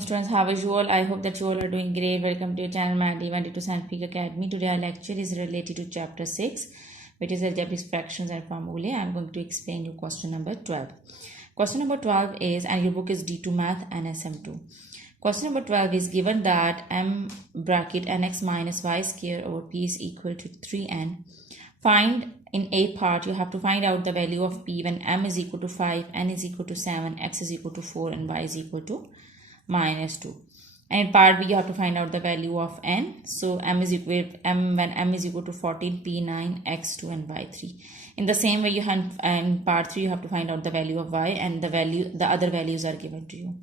students, how is you all? I hope that you all are doing great. Welcome to your channel Mathematics to Scientific Academy. Today our lecture is related to chapter 6, which is algebraic fractions and formulae. I am going to explain you question number 12. Question number 12 is, and your book is D2 Math and SM2. Question number 12 is given that m bracket nx minus y square over p is equal to 3n. Find in a part, you have to find out the value of p when m is equal to 5, n is equal to 7, x is equal to 4, and y is equal to minus 2. And in part B, you have to find out the value of n. So m is equal when m is equal to 14, p 9, x 2, and y 3. In the same way, you have in part 3, you have to find out the value of y, and the other values are given to you.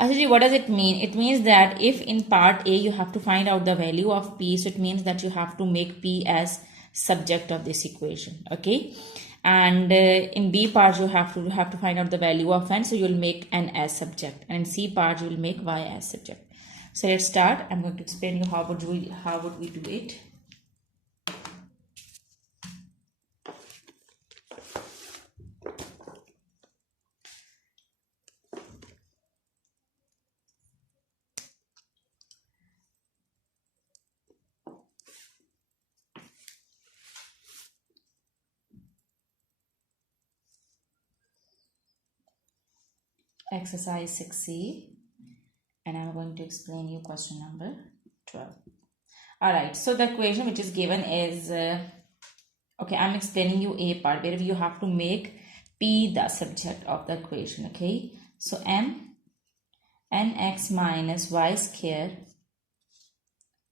Actually, what does it mean? It means that if in part A you have to find out the value of p, so it means that you have to make p as subject of this equation. Okay. And in B part you have to find out the value of n, so you will make n as subject, and in C part you will make y as subject. So let's start. I'm going to explain you how would we do it. Exercise 6C, and I'm going to explain you question number 12. Alright, so the equation which is given is, okay, I'm explaining you A part where you have to make P the subject of the equation, okay. So nx minus y square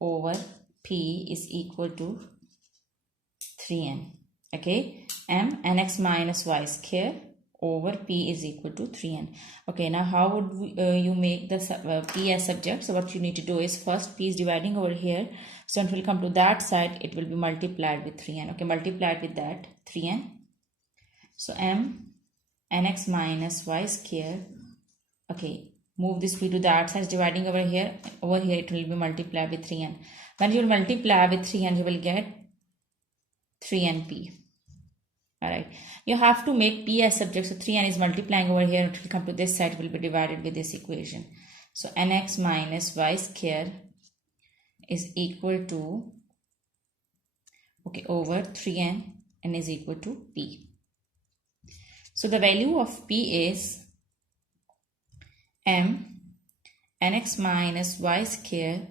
over P is equal to 3n, okay. nx minus y square over p is equal to 3n. Okay, now how would you make the p as subject? So what you need to do is, first p is dividing over here, so when it will come to that side it will be multiplied with 3n. Okay, multiplied with that 3n. So nx minus y square, okay, move this p to that side, dividing over here it will be multiplied with 3n. When you will multiply with 3n, you will get 3np. Alright, you have to make p as subject, so 3n is multiplying over here, it will come to this side, it will be divided with this equation. So nx minus y square is equal to, okay, over 3n, and is equal to p. So the value of p is nx minus y square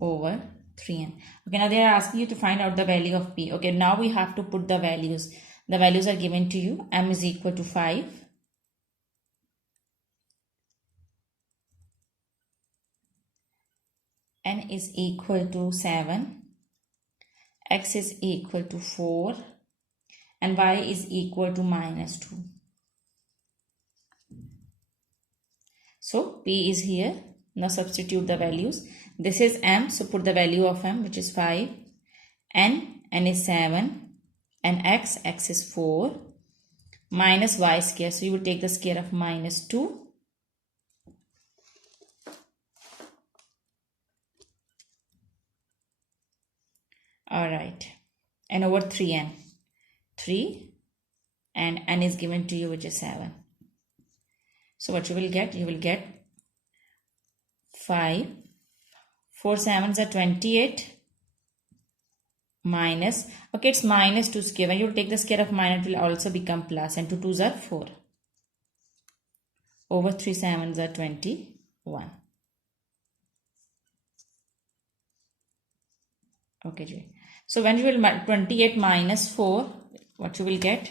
over 3n. Okay, now they are asking you to find out the value of p. Okay, now we have to put the values. The values are given to you. M is equal to 5. N is equal to 7. X is equal to 4. And Y is equal to minus 2. So P is here. Now substitute the values. This is M. So put the value of M, which is 5. N is 7. And x is 4, minus y square, so you will take the square of minus 2, alright, and over 3n, 3, and n is given to you, which is 7. So what you will get 5, 4 7s are 28, minus, okay, it's minus 2 square. When you take the square of minus, it will also become plus, and 2 2s are 4. Over 3 7s are 21. Okay, so when you will 28 minus 4, what you will get?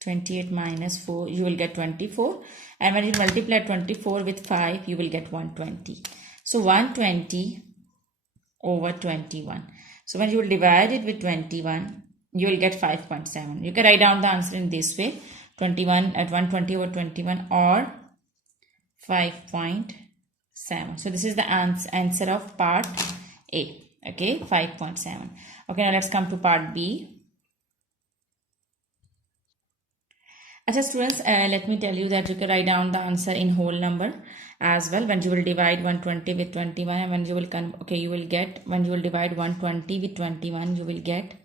28 minus 4, you will get 24. And when you multiply 24 with 5, you will get 120. So 120 over 21. So when you will divide it with 21, you will get 5.7. You can write down the answer in this way: 21 at 120 over 21, or 5.7. So this is the answer of part A. Okay, 5.7. Okay, now let's come to part B. As students, let me tell you that you can write down the answer in whole number as well. When you will divide 120 with 21, and when you will you will get, when you will divide 120 with 21, you will get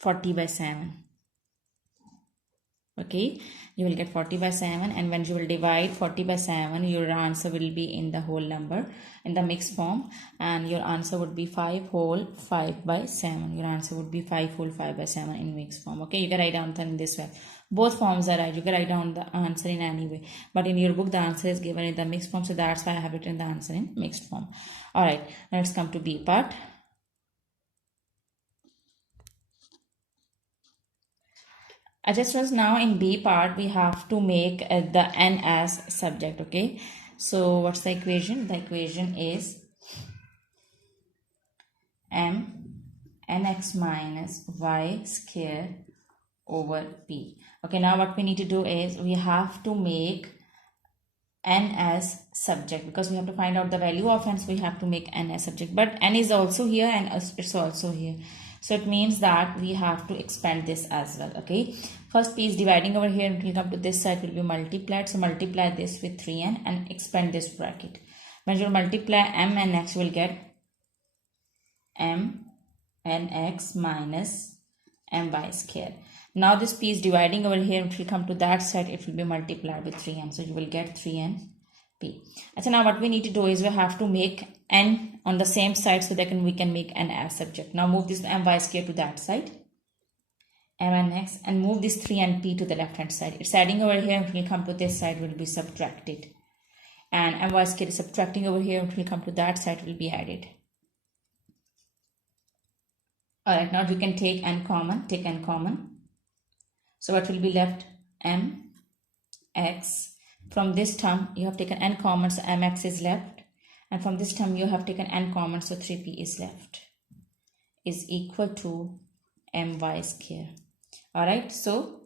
40/7. Okay, you will get 40 by 7, and when you will divide 40 by 7, your answer will be in the whole number in the mixed form, and your answer would be 5 whole 5 by 7. Your answer would be 5 whole 5 by 7 in mixed form. Okay, you can write down in this way. Both forms are right. You can write down the answer in any way, but in your book the answer is given in the mixed form, so that's why I have written the answer in mixed form. All right, let's come to B part. Just was now in B part, we have to make the n as subject. Okay, so what's the equation? The equation is nx minus y square over p. Okay, now what we need to do is we have to make n as subject, because we have to find out the value of n, so we have to make n as subject, but n is also here and it's also here, so it means that we have to expand this as well. Okay, first p is dividing over here, it will come to this side, will be multiplied, so multiply this with 3n and expand this bracket. When you multiply m and x, you will get m and x minus my square. Now this p is dividing over here, it will come to that side, it will be multiplied with 3n, so you will get 3n p. So now what we need to do is we have to make n on the same side, so that we can make n as subject. Now move this my square to that side, m and x, and move this 3n p to the left hand side. It's adding over here, it will come to this side, will be subtracted, and my square is subtracting over here, it will come to that side, will be added. Alright, now you can take n common, so what will be left? M x. From this term you have taken n common, so mx is left, and from this term you have taken n common, so 3p is left, is equal to my square. Alright, so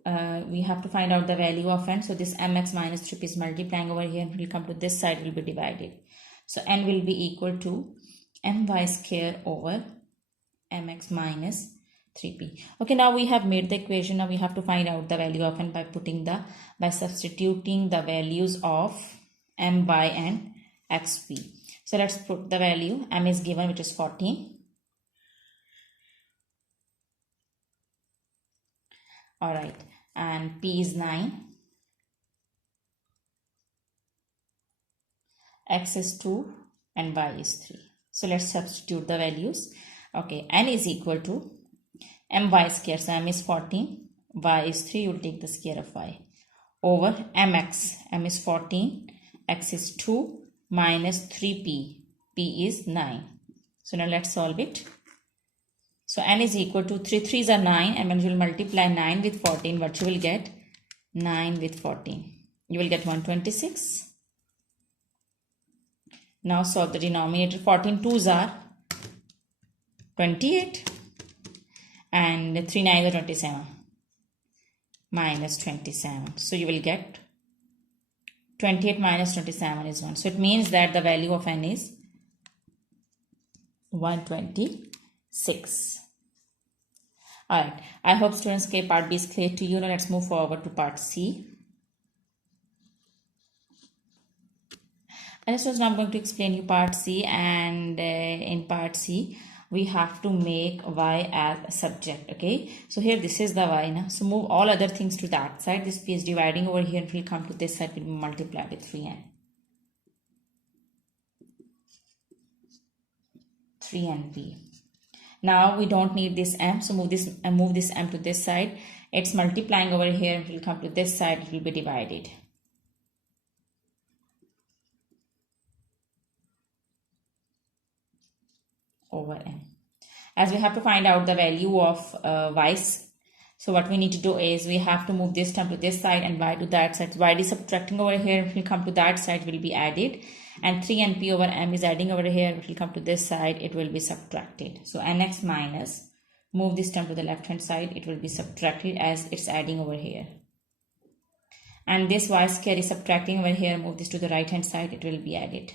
we have to find out the value of n, so this mx minus 3p is multiplying over here, it will come to this side, will be divided, so n will be equal to my square over mx minus 3p. Okay, now we have made the equation. Now we have to find out the value of n by substituting the values of m, y and xp. So let's put the value. M is given, which is 14. All right, and p is 9, x is 2, and y is 3. So let's substitute the values. Okay, n is equal to my square, so m is 14, y is 3, you will take the square of y, over mx, m is 14, x is 2, minus 3p, p is 9. So now let's solve it. So n is equal to 3 3s are 9, and when you will multiply 9 with 14, what you will get? 9 with 14, you will get 126. Now solve the denominator. 14 2s are 28, and 3 9 is 27, minus 27. So you will get 28 minus 27 is 1. So it means that the value of n is 126. Alright, I hope students K part B is clear to you. Now let's move forward to part C. And so now I'm going to explain you part C, and in part C we have to make y as a subject. Okay, so here this is the y now, so move all other things to that side. This p is dividing over here, it will come to this side, will be multiplied with 3np. Now we don't need this m, so move this m to this side. It's multiplying over here, it will come to this side, it will be divided. Over m. As we have to find out the value of y's, so what we need to do is we have to move this term to this side and y to that side. So y is subtracting over here, it will come to that side, will be added, and 3np over m is adding over here, it will come to this side, it will be subtracted. So nx minus, move this term to the left hand side, it will be subtracted as it's adding over here, and this y square is subtracting over here, move this to the right hand side, it will be added.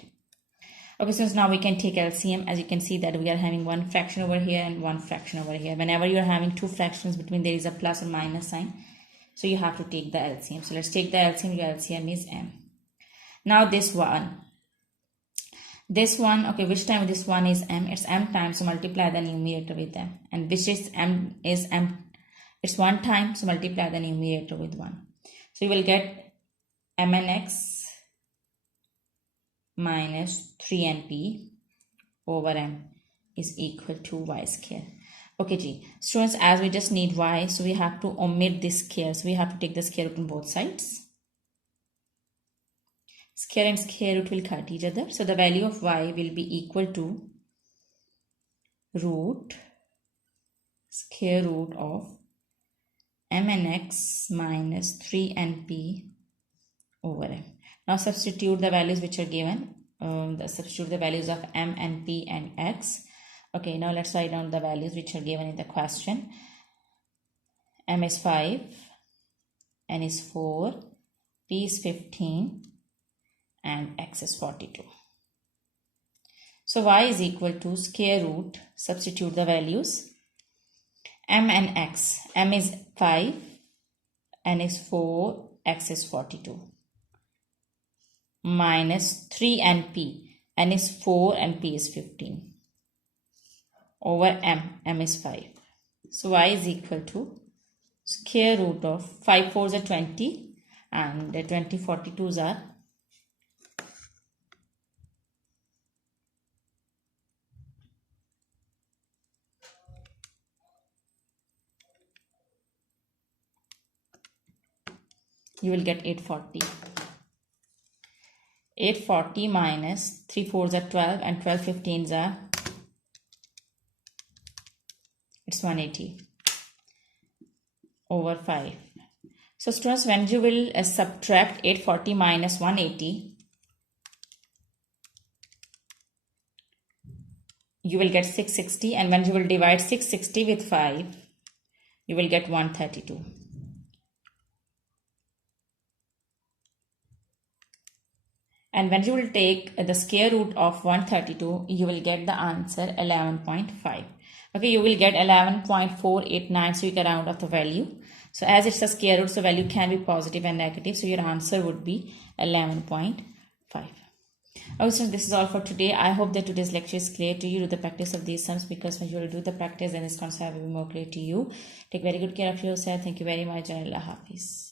Okay, so now we can take LCM. As you can see that we are having one fraction over here and one fraction over here. Whenever you are having two fractions between, there is a plus or minus sign, so you have to take the LCM. So let's take the LCM. Your LCM is m. Now this one, okay, which time this one is m? It's m times, so multiply the numerator with m, and which is m, it's 1 time, so multiply the numerator with 1. So you will get mnx minus 3np over m is equal to y square. Okay, G. Students, as we just need y, so we have to omit this square. So we have to take the square root on both sides. Square and square root will cut each other. So the value of y will be equal to root square root of mnx minus 3np over m. Now substitute the values which are given. Substitute the values of m and p and x. Okay, now let's write down the values which are given in the question. M is 5, n is 4, p is 15, and x is 42. So y is equal to square root, substitute the values, m and x. M is 5, n is 4, x is 42. Minus 3 and p. N is 4 and p is 15. Over m is 5. So y is equal to square root of 5 4s are 20 and 20 42s are 840. 840 minus 3 4s are 12 and 12 15s are, it's 180 over 5. So students, when you will subtract 840 minus 180, you will get 660, and when you will divide 660 with 5, you will get 132. And when you will take the square root of 132, you will get the answer 11.5. Okay, you will get 11.489, so you can round off the value. So as it's a square root, so value can be positive and negative. So your answer would be 11.5. Okay, so this is all for today. I hope that today's lecture is clear to you. Do the practice of these sums, because when you will do the practice, then this concept will be more clear to you. Take very good care of yourself. Thank you very much, and Allah Hafiz.